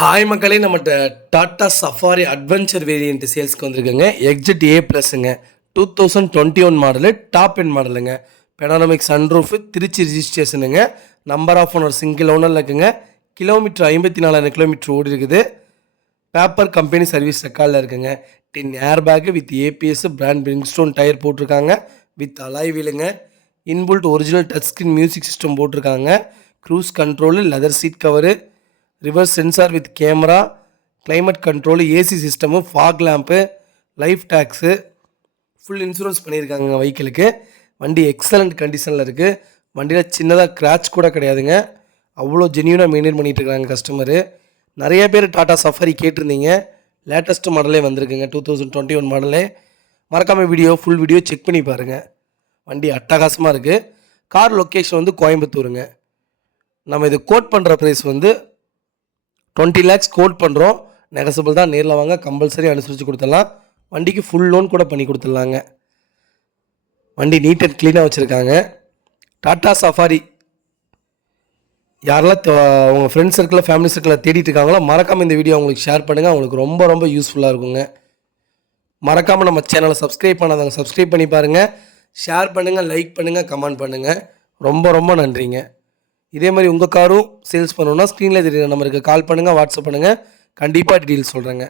Hi மக்களே, நம்மகிட்ட Tata Safari adventure variant சேல்ஸ்க்கு வந்திருக்குங்க. எக்ஸிட் ஏ ப்ளஸ்ஸுங்க, 2021 மாடலு, டாப் எண்ட் மாடலுங்க. பெனானமிக் சன்ரூஃபு, திருச்சி ரிஜிஸ்ட்ரேஷனுங்க. நம்பர் ஆஃப் ஓனர் சிங்கிள் ஓனரில் இருக்குங்க. கிலோமீட்டர் 54,000 கிலோமீட்டர் ஓடி இருக்குது. பேப்பர் கம்பெனி சர்வீஸ் ரெக்கார்டில் இருக்குங்க. 10 air bag with ABS brand Bridgestone tyre போட்டிருக்காங்க. வித் அலாய் வீலுங்க. Inbuilt original touch screen music system போட்டிருக்காங்க. Cruise control, leather seat cover, reverse sensor with camera, climate control, AC system, fog lamp, life tax, full insurance பண்ணியிருக்காங்க வெஹிக்கிளுக்கு. வண்டி excellent கண்டிஷனில் இருக்குது. வண்டியில் சின்னதாக கிராச் கூட கிடையாதுங்க. அவ்வளோ ஜென்யூனாக மெயின்டைன் பண்ணிகிட்டு இருக்காங்க கஸ்டமரு. நிறைய பேர் டாட்டா சஃபாரி கேட்டிருந்தீங்க. லேட்டஸ்ட் மாடலே வந்திருக்குங்க, 2021 மாடலே. மறக்காமல் ஃபுல் வீடியோ செக் பண்ணி பாருங்கள். வண்டி அட்டகாசமாக இருக்குது. கார் லொக்கேஷன் வந்து கோயம்புத்தூருங்க. நம்ம இது கோட் பண்ணுற ப்ரைஸ் வந்து 20 lakhs கோட் பண்ணுறோம். நெகசபிள் தான், நேரில் வாங்க, கம்பல்சரி அனுசரித்து கொடுத்துடலாம். வண்டிக்கு ஃபுல் லோன் கூட பண்ணி கொடுத்துடலாங்க. வண்டி நீட் அண்ட் க்ளீனாக வச்சுருக்காங்க. டாட்டா சஃபாரி யாரெல்லாம் உங்கள் ஃப்ரெண்ட்ஸ் சர்க்கிளில், ஃபேமிலி சர்க்கிளில் தேடிட்டு இருக்காங்களோ மறக்காமல் இந்த வீடியோ அவங்களுக்கு ஷேர் பண்ணுங்கள். அவங்களுக்கு ரொம்ப ரொம்ப யூஸ்ஃபுல்லாக இருக்குங்க. மறக்காமல் நம்ம சேனலை சப்ஸ்கிரைப் பண்ணாதவங்க சப்ஸ்கிரைப் பண்ணி பாருங்கள். ஷேர் பண்ணுங்கள், லைக் பண்ணுங்கள், கமெண்ட் பண்ணுங்கள். ரொம்ப ரொம்ப நன்றிங்க. இதே மாதிரி உங்கள் காரும் சேல்ஸ் பண்ணணுன்னா ஸ்க்ரீனில் தெரியுற நம்பருக்கு கால் பண்ணுங்கள், வாட்ஸ்அப் பண்ணுங்கள். கண்டிப்பாக டீட்டெயில்ஸ் சொல்கிறேங்க.